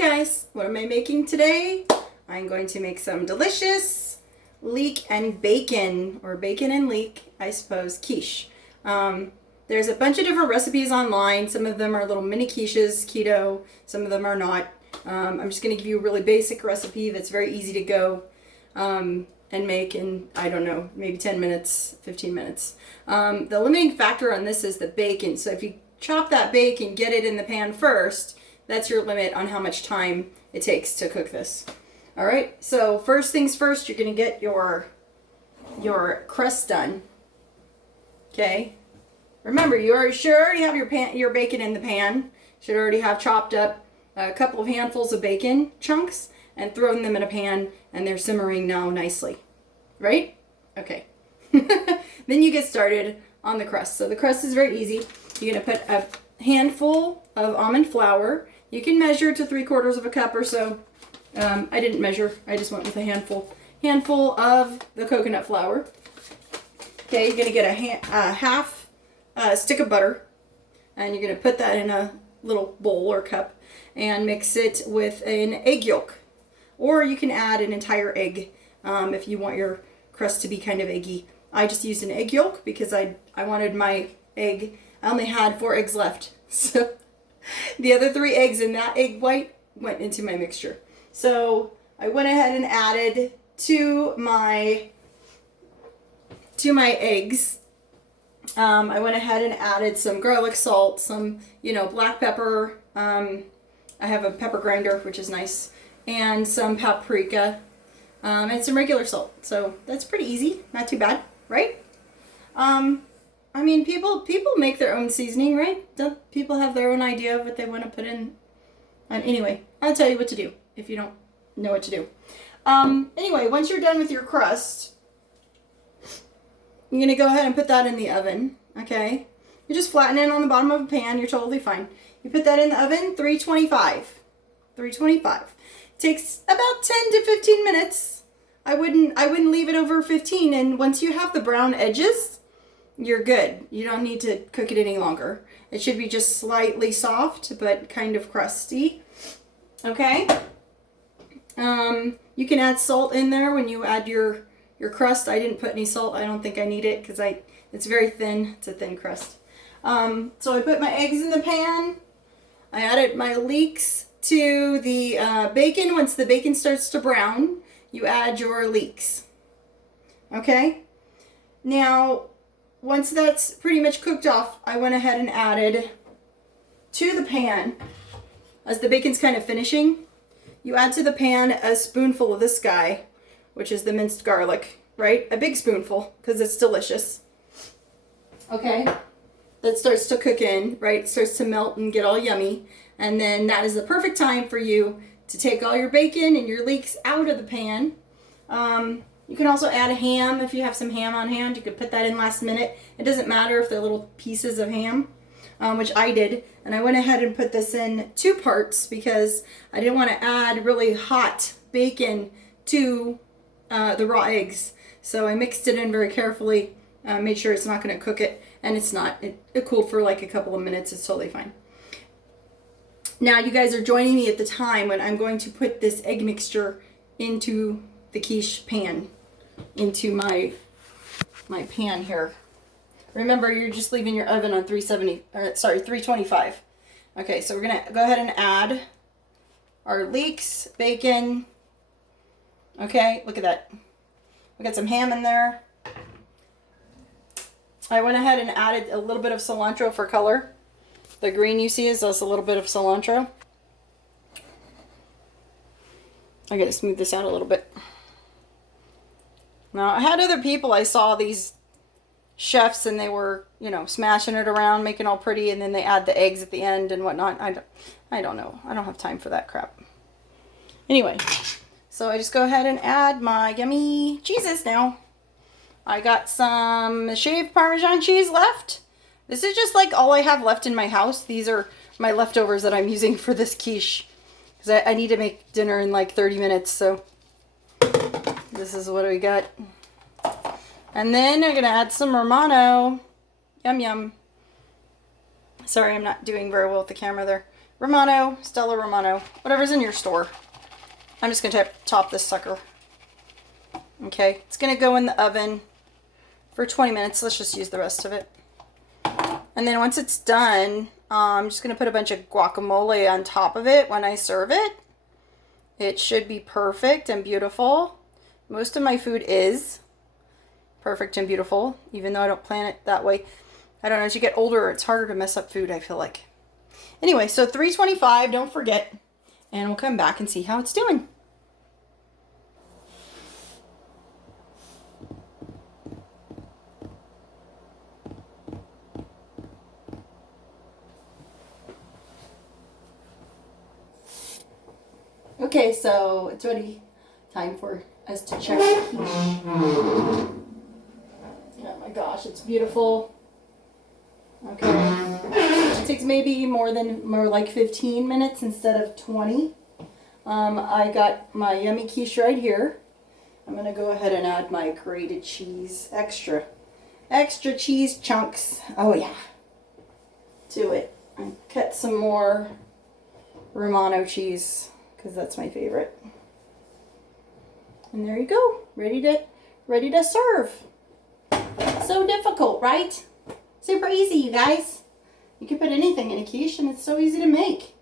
guys, what am I making today? I'm going to make some delicious leek and bacon, or bacon and leek, I suppose, quiche. There's a bunch of different recipes online. Some of them are little mini quiches, keto, some of them are not. I'm just going to give you a really basic recipe that's very easy to go and make in, I don't know, maybe 10 minutes, 15 minutes. The limiting factor on this is the bacon. So if you chop that bacon, get it in the pan first, that's your limit on how much time it takes to cook this. All right, so first things first, you're gonna get your crust done. Okay, remember you should already have your bacon in the pan. Should already have chopped up a couple of handfuls of bacon chunks and thrown them in a pan, and they're simmering now nicely. Right? Okay. Then you get started on the crust. So the crust is very easy. You're gonna put a handful of almond flour. You can measure to 3/4 cup or so. I didn't measure. I just went with a handful of the coconut flour. Okay, you're gonna get a half stick of butter, and you're gonna put that in a little bowl or cup and mix it with an egg yolk, or you can add an entire egg if you want your crust to be kind of eggy. I just used an egg yolk because I wanted my egg. I only had 4 eggs left, so the other 3 eggs in that egg white went into my mixture. So I went ahead and added to my eggs. I went ahead and added some garlic salt, some black pepper. I have a pepper grinder, which is nice, and some paprika, and some regular salt. So that's pretty easy, not too bad, right? I mean, people make their own seasoning, right? Don't people have their own idea of what they want to put in? Anyway, I'll tell you what to do if you don't know what to do. Anyway, once you're done with your crust, you're going to go ahead and put that in the oven, okay? You just flatten it on the bottom of a pan. You're totally fine. You put that in the oven, 325. 325. It takes about 10 to 15 minutes. I wouldn't leave it over 15, and once you have the brown edges, you're good. You don't need to cook it any longer. It should be just slightly soft, but kind of crusty. Okay? You can add salt in there when you add your crust. I didn't put any salt. I don't think I need it because it's very thin. It's a thin crust. So I put my eggs in the pan. I added my leeks to the bacon. Once the bacon starts to brown, you add your leeks. Okay? Now, once that's pretty much cooked off, I went ahead and added to the pan, as the bacon's kind of finishing, you add to the pan a spoonful of this guy, which is the minced garlic, right? A big spoonful, because it's delicious. Okay? That starts to cook in, right? It starts to melt and get all yummy. And then that is the perfect time for you to take all your bacon and your leeks out of the pan. You can also add a ham if you have some ham on hand. You could put that in last minute. It doesn't matter if they're little pieces of ham, which I did. And I went ahead and put this in 2 parts because I didn't want to add really hot bacon to the raw eggs. So I mixed it in very carefully, made sure it's not going to cook it. And it's not. It cooled for like a couple of minutes. It's totally fine. Now you guys are joining me at the time when I'm going to put this egg mixture into the quiche pan, into my pan here. Remember, you're just leaving your oven on 325. Okay, so we're gonna go ahead and add our leeks, bacon. Okay, look at that. We got some ham in there. I went ahead and added a little bit of cilantro for color. The green you see is just a little bit of cilantro. I gotta smooth this out a little bit. Now, I had other people, I saw these chefs, and they were, smashing it around, making it all pretty, and then they add the eggs at the end and whatnot. I don't know. I don't have time for that crap. Anyway, so I just go ahead and add my yummy cheeses now. I got some shaved Parmesan cheese left. This is just like all I have left in my house. These are my leftovers that I'm using for this quiche, because I need to make dinner in like 30 minutes, so this is what we got. And then I'm going to add some Romano. Yum, yum. Sorry, I'm not doing very well with the camera there. Romano, Stella Romano, whatever's in your store. I'm just going to top this sucker. Okay, it's going to go in the oven for 20 minutes. Let's just use the rest of it. And then once it's done, I'm just going to put a bunch of guacamole on top of it when I serve it. It should be perfect and beautiful. Most of my food is perfect and beautiful, even though I don't plan it that way. I don't know, as you get older, it's harder to mess up food, I feel like. Anyway, so 325, don't forget. And we'll come back and see how it's doing. Okay, so it's ready. Time for us to check the quiche. Oh my gosh, it's beautiful. Okay. It takes maybe more like 15 minutes instead of 20. I got my yummy quiche right here. I'm gonna go ahead and add my grated cheese, extra cheese chunks. Oh yeah, to it. And cut some more Romano cheese because that's my favorite. And there you go, ready to serve. So difficult, right? Super easy, you guys. You can put anything in a quiche and it's so easy to make.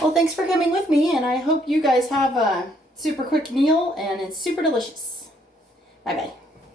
Well, thanks for coming with me, and I hope you guys have a super quick meal and it's super delicious. Bye-bye.